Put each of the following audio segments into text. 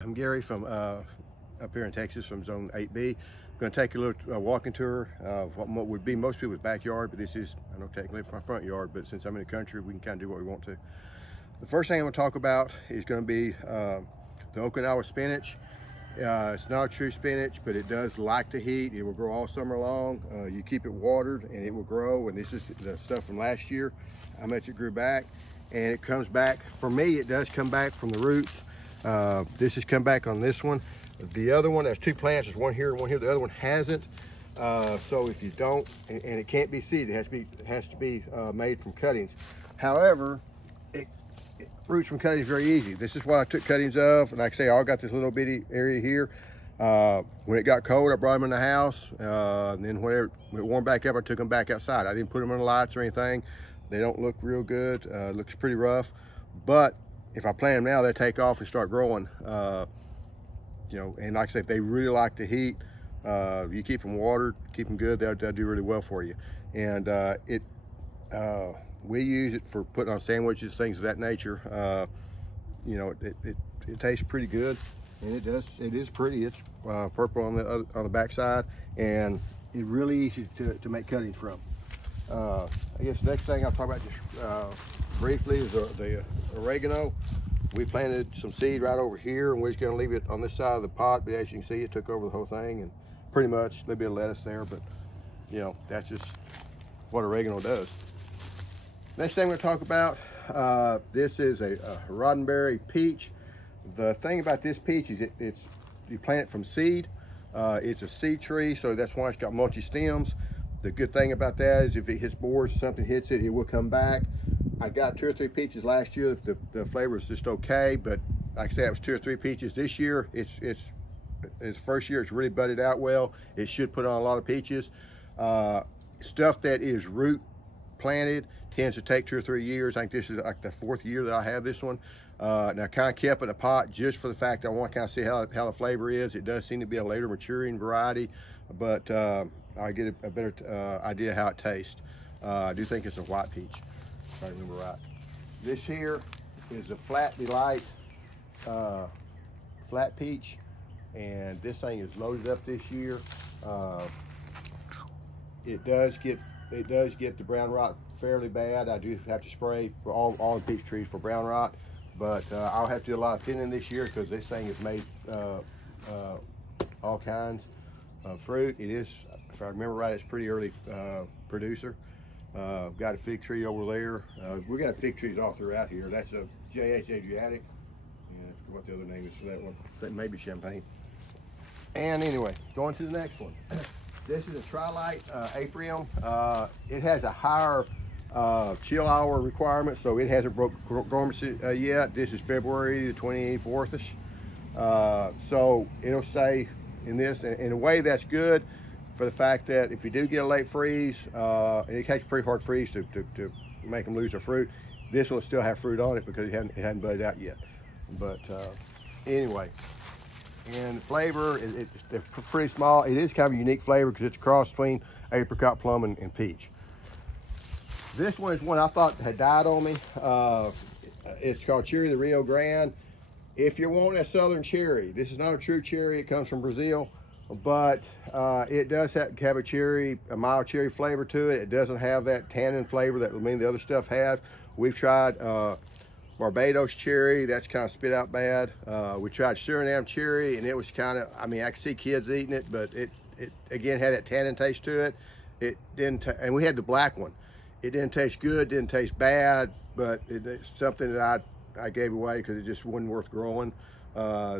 I'm Gary from up here in Texas from Zone 8B. I'm going to take a little walking tour of what would be most people's backyard, but this is, I know technically my front yard, but since I'm in the country, we can kind of do what we want to. The first thing I'm going to talk about is going to be the Okinawa spinach. It's not a true spinach, but it does like the heat. It will grow all summer long. You keep it watered and it will grow, and this is the stuff from last year, how much it grew back. And it comes back, for me, it does come back from the roots. This has come back on this one. The other one, there's two plants, there's one here and one here. The other one hasn't. So if you don't, and it can't be seeded, it has to be made from cuttings. However, roots from cuttings very easy. This is what I took cuttings of, and like I say, I got this little bitty area here. When it got cold, I brought them in the house, and then whenever it warmed back up, I took them back outside. I didn't put them in the lights or anything. They don't look real good. Looks pretty rough, but if I plant them now, they take off and start growing. You know, and like I said, they really like the heat. You keep them watered, keep them good, they'll do really well for you. And we use it for putting on sandwiches, things of that nature. You know, it tastes pretty good, and it is pretty. It's purple on the back side, and it's really easy to make cuttings from. I guess the next thing I'll talk about just briefly is the oregano. We planted some seed right over here, and we're just going to leave it on this side of the pot, but as you can see, it took over the whole thing, and pretty much a little bit of lettuce there, but you know, that's just what oregano does. Next thing we're going to talk about, this is a roddenberry peach. The thing about this peach is you plant it from seed. It's a seed tree, so that's why it's got multi-stems. The good thing about that is if it hits borers, something hits it, it will come back. I got 2 or 3 peaches last year. The flavor is just okay, but like I said, it was 2 or 3 peaches. This year, it's first year, it's really budded out well. It should put on a lot of peaches. Stuff that is root planted tends to take 2 or 3 years. I think this is like the 4th year that I have this one. Now I kind of kept it in a pot just for the fact I want to kind of see how the flavor is. It does seem to be a later maturing variety, but I get a better idea how it tastes. I do think it's a white peach, if I remember right. This here is a flat delight flat peach, and this thing is loaded up this year. It does get the brown rot fairly bad. I do have to spray for all the peach trees for brown rot, but I'll have to do a lot of thinning this year because this thing is made all kinds of fruit. It is, if I remember right, it's pretty early producer. Got a fig tree over there. We got fig trees all throughout here. That's a JH Adriatic. And what the other name is for that one? That may be champagne. And anyway, going to the next one. This is a Trilite Aprium. It has a higher chill hour requirement, so it hasn't broke dormancy yet. This is February the 24th-ish. So it'll stay in this. In a way, that's good for the fact that if you do get a late freeze, and it takes a pretty hard freeze to make them lose their fruit, this will still have fruit on it because it hadn't budded out yet. But anyway, and the flavor, it's pretty small. It is kind of a unique flavor because it's a cross between apricot, plum, and peach. This one is one I thought had died on me. It's called Cherry de Rio Grande. If you want a southern cherry, this is not a true cherry. It comes from Brazil, but it does have a mild cherry flavor to it. It doesn't have that tannin flavor that the other stuff has. We've tried Barbados cherry, that's kind of spit out bad. We tried Suriname cherry, and it was kind of, I mean, I could see kids eating it, but it again had that tannin taste to it. It didn't, and we had the black one. It didn't taste good, didn't taste bad, but it's something that I gave away because it just wasn't worth growing.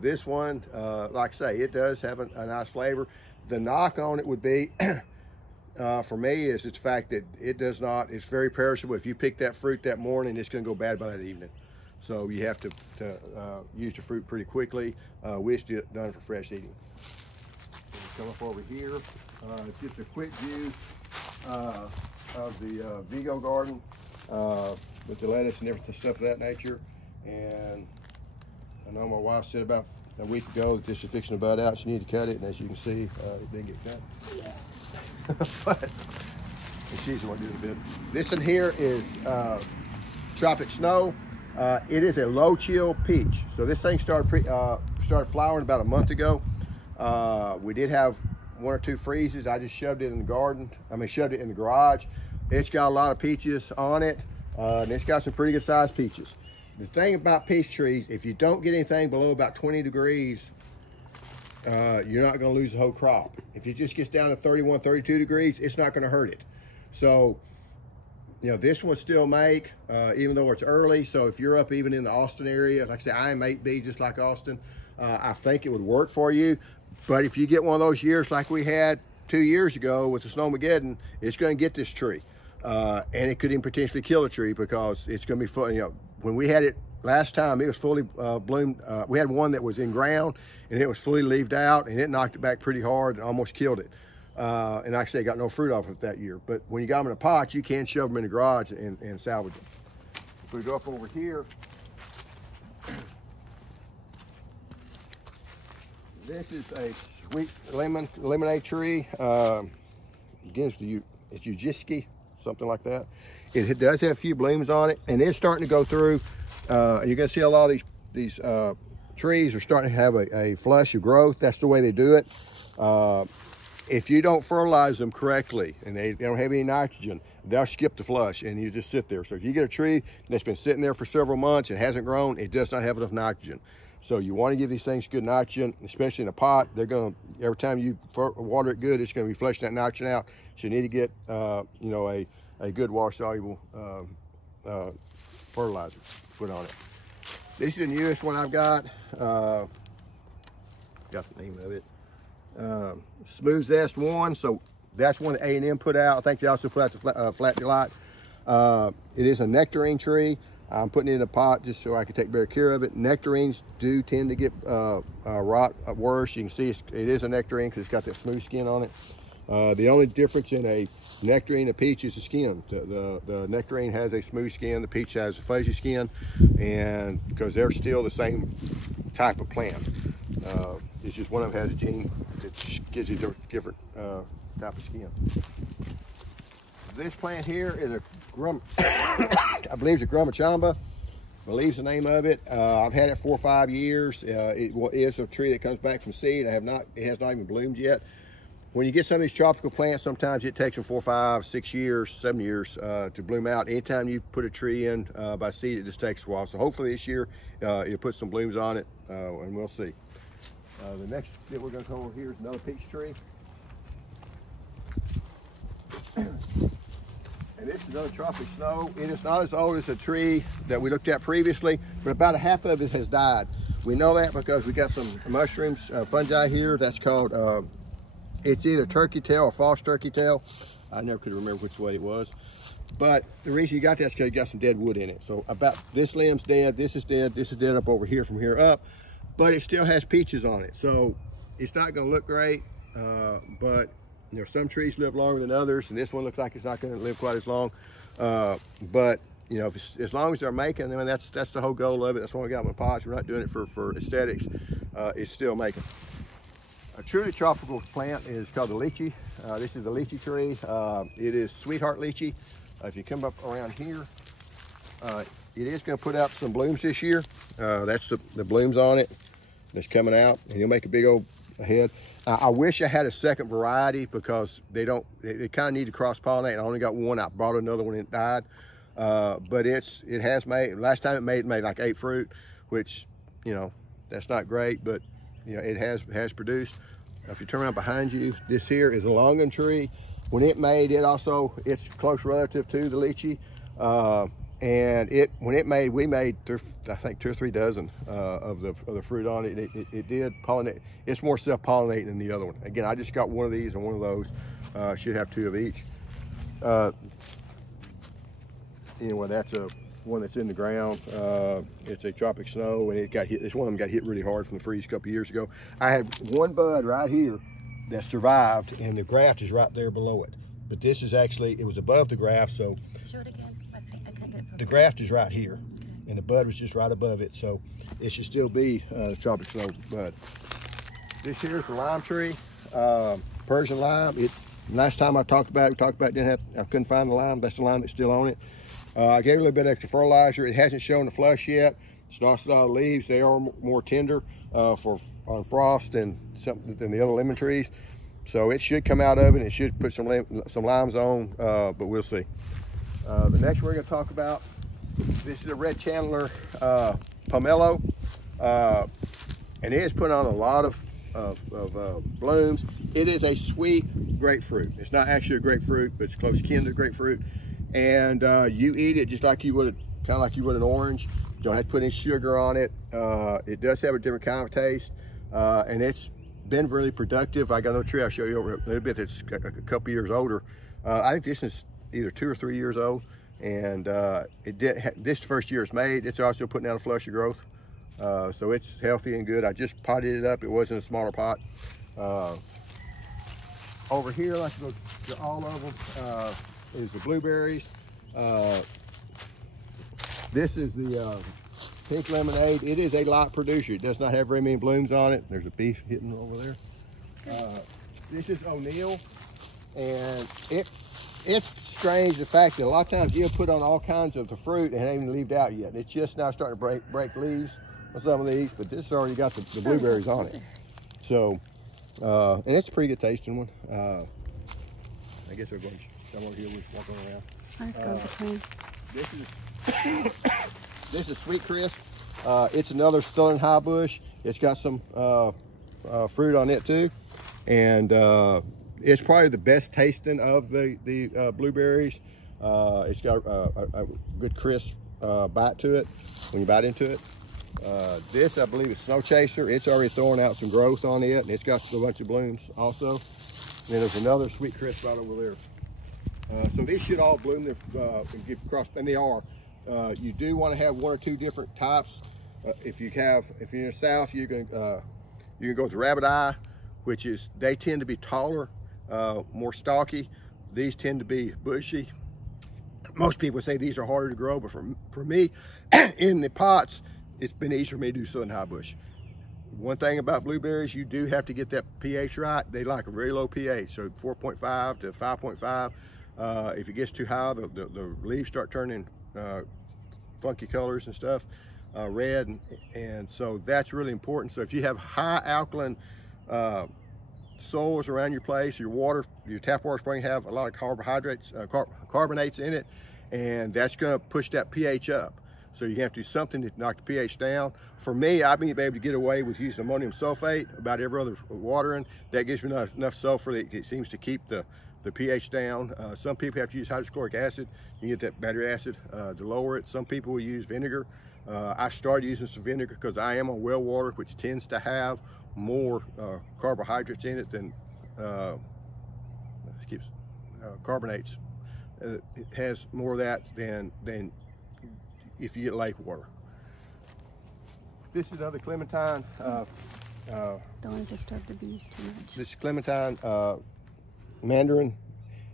This one, like I say, it does have a nice flavor. The knock on it would be, for me, is its fact that it does not, it's very perishable. If you pick that fruit that morning, it's going to go bad by that evening. So you have to use the fruit pretty quickly. We just done for fresh eating. Come up over here. It's just a quick view of the Vigo garden with the lettuce and everything, stuff of that nature. And I know my wife said about a week ago that this is fixing to bud out. She needed to cut it, and as you can see, it didn't get cut. Yeah. But she's the one doing the bit. This one here is Tropic Snow. It is a low chill peach. So this thing started started flowering about a month ago. We did have 1 or 2 freezes. I just shoved it in the garden. Shoved it in the garage. It's got a lot of peaches on it, and it's got some pretty good sized peaches. The thing about peach trees, if you don't get anything below about 20 degrees, you're not going to lose the whole crop. If it just gets down to 31, 32 degrees, it's not going to hurt it. So, you know, this will still make, even though it's early. So if you're up even in the Austin area, like I say, I am 8B just like Austin, I think it would work for you. But if you get one of those years like we had 2 years ago with the Snowmageddon, it's going to get this tree. And it could even potentially kill the tree because it's going to be full. You know, when we had it last time, it was fully bloomed. We had one that was in ground and it was fully leaved out, and it knocked it back pretty hard and almost killed it. And actually I got no fruit off of it that year. But when you got them in a pot, you can shove them in the garage and salvage them. If we go up over here, this is a sweet lemonade tree. Again, it's Ujiski, something like that. It does have a few blooms on it, and it's starting to go through. You're going to see a lot of these trees are starting to have a flush of growth. That's the way they do it. If you don't fertilize them correctly and they don't have any nitrogen, they'll skip the flush and you just sit there. So if you get a tree that's been sitting there for several months and hasn't grown, it does not have enough nitrogen. So you want to give these things good nitrogen, especially in a pot. They're going to, every time you water it good, it's going to be flushing that nitrogen out. So you need to get, you know, a good water-soluble fertilizer put on it. This is the newest one I've got. Got the name of it. Smooth Zest 1. So that's one that A&M put out. I think they also put out the Flat Delight. It is a nectarine tree. I'm putting it in a pot just so I can take better care of it. Nectarines do tend to get rot worse. You can see it is a nectarine because it's got that smooth skin on it. The only difference in a nectarine and a peach is the skin. The nectarine has a smooth skin, the peach has a fuzzy skin, and because they're still the same type of plant. It's just one of them has a gene that gives you a different type of skin. This plant here is a I believe it's a Grumachamba. I believe the name of it. I've had it 4 or 5 years. It is a tree that comes back from seed. It has not even bloomed yet. When you get some of these tropical plants, sometimes it takes them 4, 5, 6 years, 7 years to bloom out. Anytime you put a tree in by seed, it just takes a while. So hopefully this year you'll put some blooms on it, and we'll see. The next that we're going to come over here is another peach tree. And this is another tropic snow. It is not as old as a tree that we looked at previously, but about a half of it has died. We know that because we got some mushrooms, fungi here. That's called, it's either turkey tail or false turkey tail. I never could remember which way it was. But the reason you got that is because you got some dead wood in it. So about this limb's dead, this is dead up over here from here up, but it still has peaches on it. So it's not gonna look great, but you know, some trees live longer than others, and this one looks like it's not going to live quite as long. But you know, as long as they're making, I mean, that's the whole goal of it. That's why we got my pots. We're not doing it for aesthetics. It's still making. A truly tropical plant is called the lychee. This is the lychee tree. It is sweetheart lychee. If you come up around here, it is going to put out some blooms this year. That's the blooms on it that's coming out, and you'll make a big old head. I wish I had a second variety because they kind of need to cross-pollinate. I only got one. I brought another one and it died. But it has made, last time it made like 8 fruit, which, you know, that's not great, but you know, it has produced. If you turn around behind you, this here is a longan tree. When it made, it's close relative to the lychee. And when it made, we made, I think 2 or 3 dozen of the fruit on it. It did pollinate. It's more self-pollinating than the other one. Again, I just got one of these and one of those. Should have 2 of each. Anyway, that's one that's in the ground. It's a tropic snow, and it got hit. This one of them got hit really hard from the freeze a couple years ago. I had one bud right here that survived, and the graft is right there below it. But this is actually, it was above the graft, so. Show it again. I can't get it from the graft is right here, and the bud was just right above it, so it should still be the tropic snow bud. This here is the lime tree, Persian lime. Last time I talked about it, I couldn't find the lime. That's the lime that's still on it. I gave it a little bit extra fertilizer. It hasn't shown the flush yet. It's not all leaves. They are more tender. on frost and something than the other lemon trees. So it should come out of it. It should put some limes on, but we'll see. The next we're going to talk about, this is a red Chandler pomelo, and it has put on a lot of blooms. It is a sweet grapefruit. It's not actually a grapefruit, but it's close kin to grapefruit. And you eat it just like you would, kind of like you would an orange. You don't have to put any sugar on it. It does have a different kind of taste, and it's been really productive. I got another tree I'll show you over a little bit that's a couple years older. I think this is either 2 or 3 years old, and this first year it's made. It's also putting out a flush of growth, so it's healthy and good. I just potted it up. It was in a smaller pot. Over here, like to go to all of them, is the blueberries. This is the pink lemonade. It is a lot producer. It does not have very many blooms on it. There's a beef hitting over there. This is O'Neill, and it's strange the fact that a lot of times you'll put on all kinds of the fruit and it ain't even leaved out yet. It's just now starting to break leaves on some of these, but this has already got the blueberries on it. So, and it's a pretty good tasting one. I guess we're going to come over here and walk around. Let's go between. This is Sweet Crisp. It's another southern high bush. It's got some fruit on it too, and it's probably the best tasting of the blueberries. It's got a good crisp bite to it when you bite into it. This, I believe, is Snow Chaser. It's already throwing out some growth on it, and it's got a bunch of blooms also. And then there's another Sweet Crisp right over there. So these should all bloom and get across, and they are. You do want to have 1 or 2 different types. If you're in the south, you can go with Rabbit Eye, which is, they tend to be taller, more stocky. These tend to be bushy. Most people say these are harder to grow, but for me, in the pots, it's been easier for me to do southern high bush. One thing about blueberries, you do have to get that pH right. They like a very low pH, so 4.5 to 5.5. If it gets too high, the leaves start turning funky colors and stuff, red, and so that's really important. So if you have high alkaline soils around your place, your tap water spring have a lot of carbohydrates, carbonates in it, and that's going to push that pH up. So you have to do something to knock the pH down. For me, I've been able to get away with using ammonium sulfate about every other watering. That gives me enough sulfur that it seems to keep the pH down. Some people have to use hydrochloric acid. You get that battery acid to lower it. Some people will use vinegar. I started using some vinegar because I am on well water, which tends to have more carbohydrates in it than carbonates. It has more of that than if you get lake water. This is another clementine. Don't want to disturb the bees too much. This clementine mandarin.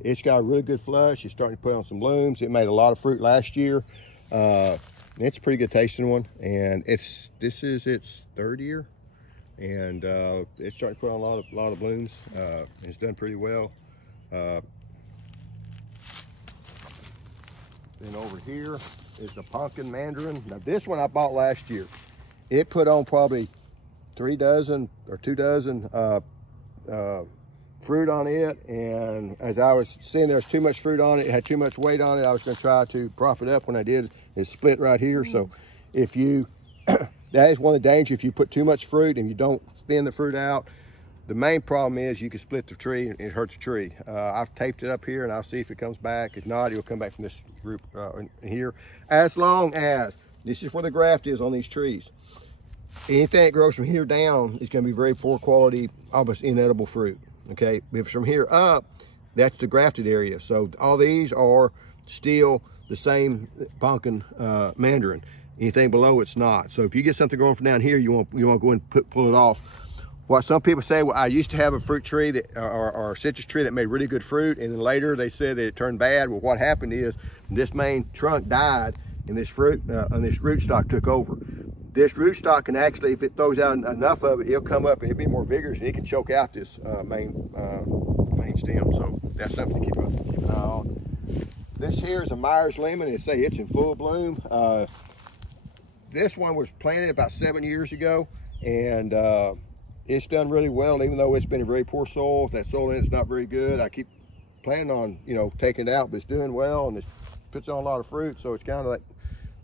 It's got a really good flush. It's starting to put on some blooms. It made a lot of fruit last year. It's a pretty good tasting one, and this is its 3rd year, and it's starting to put on a lot of blooms. It's done pretty well. Then over here is the pumpkin mandarin. Now this one I bought last year. It put on probably 3 dozen or 2 dozen fruit on it, and as I was seeing there's too much fruit on it, it had too much weight on it, I was going to try to prop it up. When I did, it split right here. So if you that is one of the dangers if you put too much fruit and you don't thin the fruit out. The main problem is you can split the tree and it hurts the tree. I've taped it up here, and I'll see if it comes back. If not, it'll come back from this group in here. As long as, this is where the graft is on these trees. Anything that grows from here down is going to be very poor quality, almost inedible fruit. Okay, if it's from here up, that's the grafted area. So all these are still the same pumpkin mandarin. Anything below it's not. So if you get something growing from down here, you want to go and pull it off. What some people say, well, I used to have a fruit tree that, or a citrus tree that made really good fruit, and then later they said that it turned bad. Well, what happened is this main trunk died, and this fruit and this rootstock took over. This rootstock can actually, if it throws out enough of it, it'll come up and it'll be more vigorous, and it can choke out this main stem. So that's something to keep an eye on. This here is a Myers lemon. They say it's in full bloom. This one was planted about 7 years ago, and it's done really well, even though it's been in very poor soil. That soil in it's not very good. I keep planning on, you know, taking it out, but it's doing well, and it puts on a lot of fruit, so it's kind of like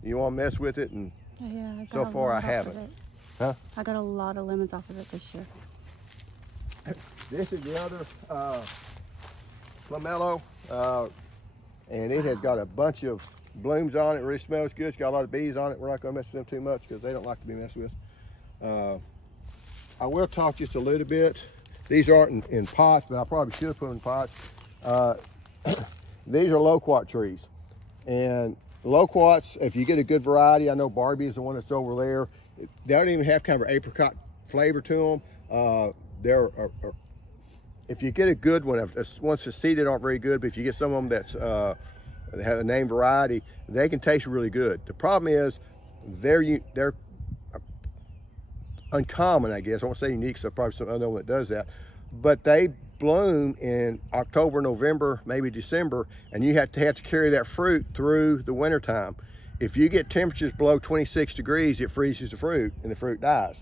you want to mess with it, and Yeah, so far I haven't. Huh? I got a lot of lemons off of it this year. This is the other pomelo, and it has got a bunch of blooms on it. It really smells good. It's got a lot of bees on it. We're not going to mess with them too much because they don't like to be messed with. I will talk just a little bit. These aren't in pots, but I probably should have put them in pots. These are loquat trees, and loquats, if you get a good variety, I know Barbie is the one that's over there. They don't even have kind of an apricot flavor to them. If you get a good one, once the seeded aren't very good, but if you get some of them that's that have a name variety, they can taste really good. The problem is they're uncommon, I guess. I won't say unique, so probably some other one that does that, but they bloom in October, November, maybe December, and you have to carry that fruit through the winter time. If you get temperatures below 26 degrees, it freezes the fruit and the fruit dies.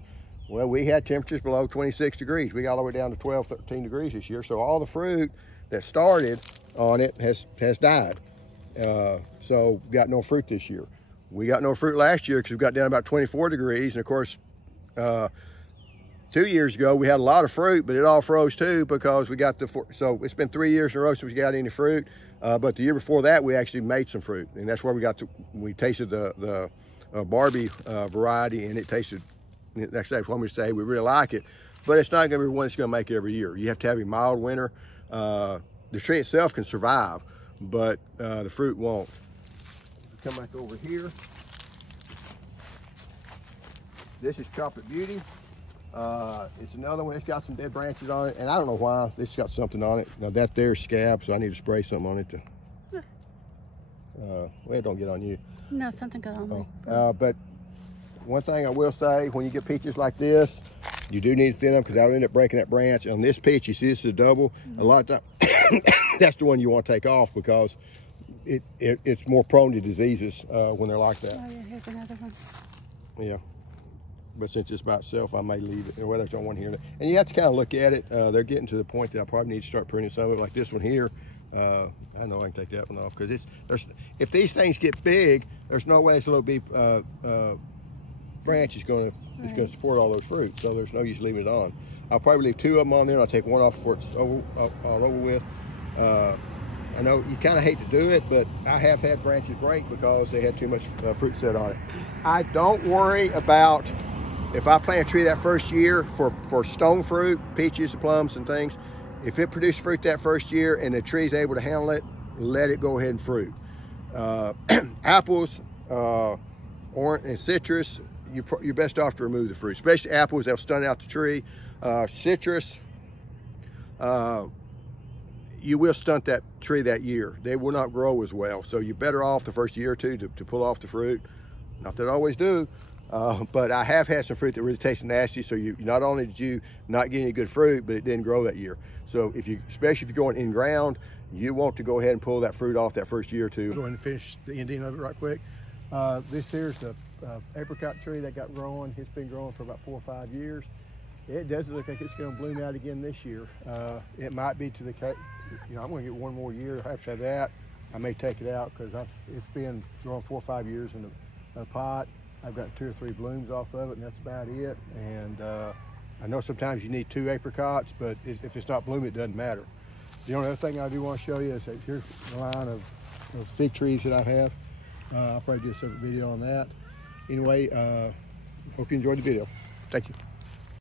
Well, we had temperatures below 26 degrees. We got all the way down to 12, 13 degrees this year. So all the fruit that started on it has died. So we got no fruit this year. We got no fruit last year because we got down about 24 degrees. And of course, 2 years ago, we had a lot of fruit, but it all froze too because we got so it's been 3 years in a row since we got any fruit. But the year before that, we actually made some fruit. And that's where we tasted the Barbie variety, and it tasted, that's what we say, we really like it. But it's not gonna be one that's gonna make it every year. You have to have a mild winter. The tree itself can survive, but the fruit won't. Come back over here. This is Chocolate Beauty. It's another one. It's got some dead branches on it, and I don't know why. This has got something on it. Now that there's scab, so I need to spray something on it to. Well, it don't get on you. No, something got on me. But one thing I will say, when you get peaches like this, you do need to thin them because that'll end up breaking that branch. On this peach, you see this is a double. A lot of times, that's the one you want to take off because it's more prone to diseases when they're like that. Oh yeah, here's another one. Yeah. But since it's by itself, I may leave it. Well, there's no one here. And you have to kind of look at it. They're getting to the point that I probably need to start pruning some of it, like this one here. I know I can take that one off because if these things get big, there's no way this little big branch is going to support all those fruits. So there's no use leaving it on. I'll probably leave 2 of them on there, and I'll take one off before it's all over with. I know you kind of hate to do it, but I have had branches break because they had too much fruit set on it. I don't worry about if I plant a tree that first year for stone fruit, peaches, plums, and things. If it produced fruit that first year and the tree's able to handle it, let it go ahead and fruit. Apples, orange, and citrus, you're best off to remove the fruit, especially apples. They'll stun out the tree. Citrus, you will stunt that tree that year. They will not grow as well. So you're better off the first year or two to pull off the fruit. Not that I always do, but I have had some fruit that really tastes nasty. So you not only did you not get any good fruit, but it didn't grow that year. So especially if you're going in ground, you want to go ahead and pull that fruit off that first year or two. Go ahead and finish the ending of it right quick. This here's the apricot tree that got growing. It's been growing for about 4 or 5 years. It doesn't look like it's going to bloom out again this year. It might be to the case. I'm going to get 1 more year. After that, I may take it out because it's been growing 4 or 5 years in a pot. I've got 2 or 3 blooms off of it, and that's about it. And I know sometimes you need 2 apricots, but if it's not blooming, it doesn't matter. The only other thing I do want to show you is that here's the line of fig trees that I have. I'll probably do a separate video on that. Anyway, hope you enjoyed the video. Thank you.